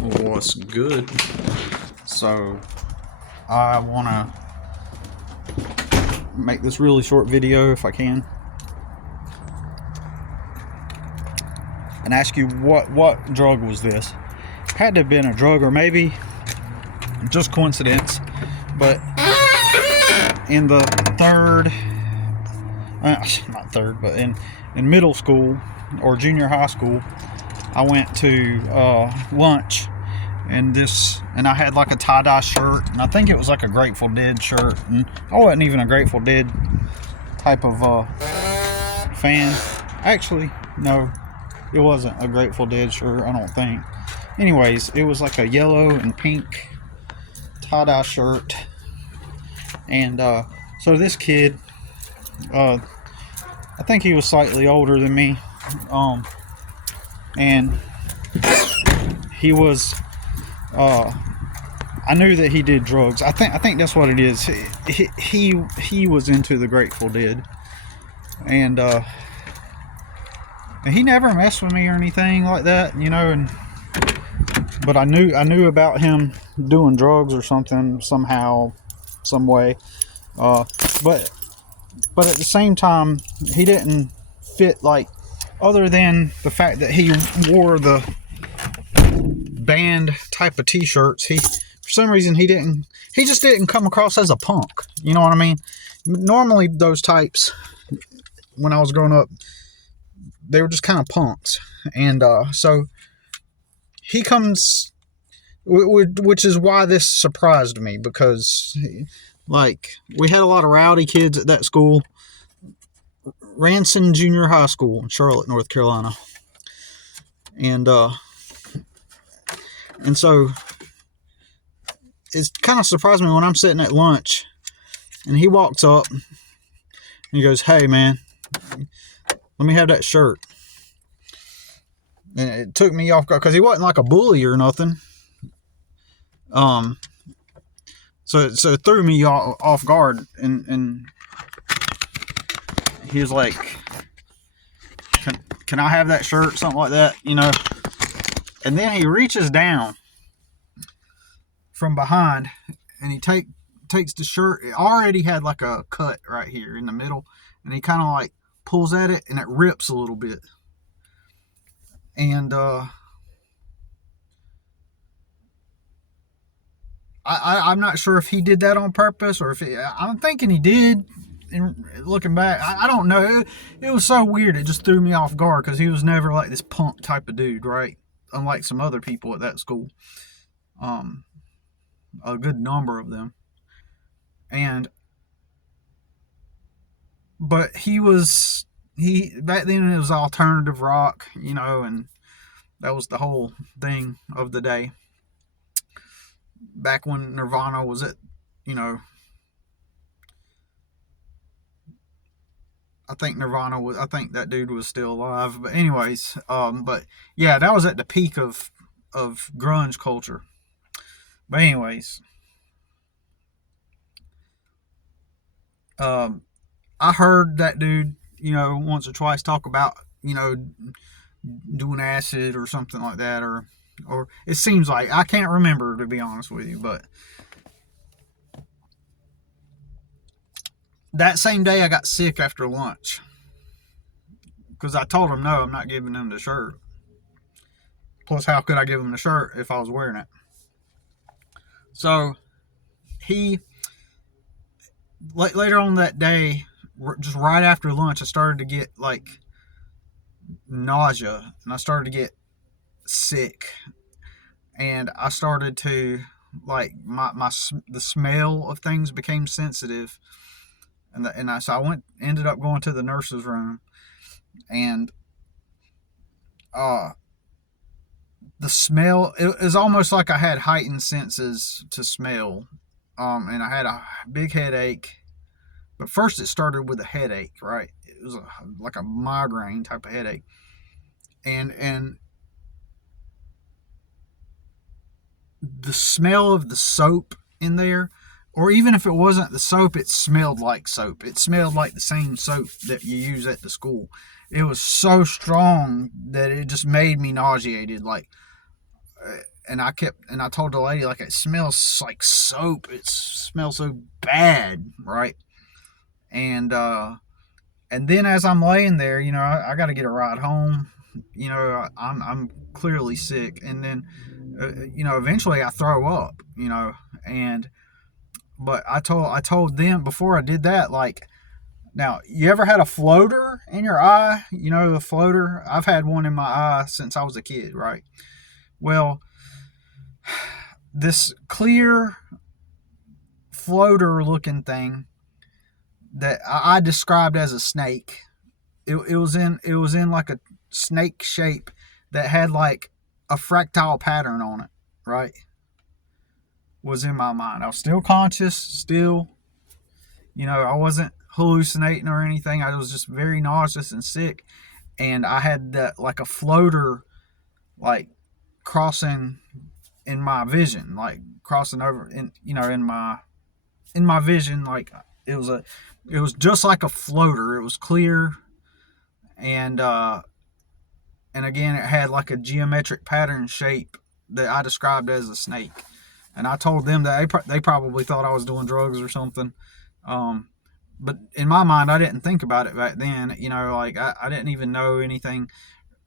What's good? So, I want to make this really short video if I can, and ask you what drug was this? Had to have been a drug, or maybe just coincidence. But in the not third, but in middle school or junior high school, I went to lunch, and I had like a tie-dye shirt, and I think it was like a Grateful Dead shirt, and I wasn't even a Grateful Dead type of fan. Actually, no, it wasn't a Grateful Dead shirt, I don't think. Anyways, it was like a yellow and pink tie-dye shirt, and so this kid, I think he was slightly older than me, and he was, I knew that he did drugs. I think that's what it is. He was into the Grateful Dead, and he never messed with me or anything like that, but I knew about him doing drugs or something, somehow, some way, but at the same time, he didn't fit, like, other than the fact that he wore the band type of t-shirts, for some reason he just didn't come across as a punk. You know what I mean? Normally those types, when I was growing up, they were just kind of punks, and so he comes, which is why this surprised me, because like, we had a lot of rowdy kids at that school, Ranson Junior High School in Charlotte, North Carolina. And so it kind of surprised me when I'm sitting at lunch, and he walks up and he goes, "Hey man, let me have that shirt." And it took me off guard, because he wasn't like a bully or nothing. So it threw me off guard, and he was like, can I have that shirt? Something like that, And then he reaches down from behind, and he takes the shirt. It already had like a cut right here in the middle, and he kind of like pulls at it, and it rips a little bit. And I'm not sure if he did that on purpose, or I'm thinking he did. And looking back, I don't know. It was so weird. It just threw me off guard, because he was never like this punk type of dude, right? Unlike some other people at that school, a good number of them. But he back then it was alternative rock, and that was the whole thing of the day. Back when Nirvana was at, I think that dude was still alive. But anyways, but yeah, that was at the peak of grunge culture. But anyways, I heard that dude, once or twice talk about, doing acid or something like that, or it seems like, I can't remember, to be honest with you, but that same day I got sick after lunch, because I told him, no, I'm not giving him the shirt. Plus, how could I give him the shirt if I was wearing it? So later on that day, just right after lunch, I started to get like nausea, and I started to get sick, and I started to, like, the smell of things became sensitive, so I ended up going to the nurse's room, and the smell, it was almost like I had heightened senses to smell, and I had a big headache. But first it started with a headache, right? It was like a migraine type of headache, and the smell of the soap in there, or even if it wasn't the soap, it smelled like soap. It smelled like the same soap that you use at the school. It was so strong that it just made me nauseated, like, and I told the lady, like, it smells like soap. It smells so bad, right? And and then as I'm laying there, I got to get a ride home. I'm clearly sick, and then eventually I throw up. And but I told them before I did that, like, now, you ever had a floater in your eye? The floater? I've had one in my eye since I was a kid, right? Well, this clear floater looking thing that I described as a snake. It was in like a snake shape that had like a fractal pattern on it, right? Was in my mind. I was still conscious, still, I wasn't hallucinating or anything. I was just very nauseous and sick, and I had that, like, a floater, like, crossing in my vision, like crossing over in my vision. Like, it was just like a floater. It was clear, and and again, it had like a geometric pattern shape that I described as a snake. And I told them that they probably thought I was doing drugs or something. But in my mind, I didn't think about it back then. Like, I didn't even know anything.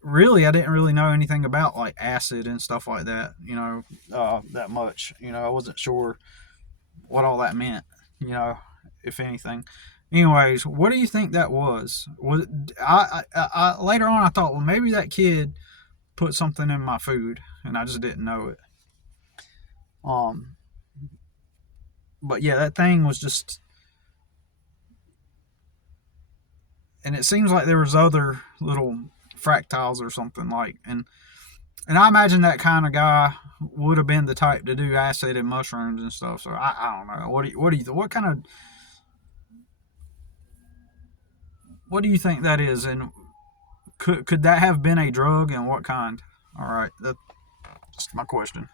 Really, I didn't really know anything about, like, acid and stuff like that, that much. I wasn't sure what all that meant, if anything. Anyways, what do you think that was? Later on, I thought, well, maybe that kid put something in my food, and I just didn't know it. Um, but yeah, that thing was just, and it seems like there was other little fractals or something, like, and I imagine that kind of guy would have been the type to do acid and mushrooms and stuff. So I don't know. What do you think that is, and could that have been a drug, and what kind? All right, that's my question.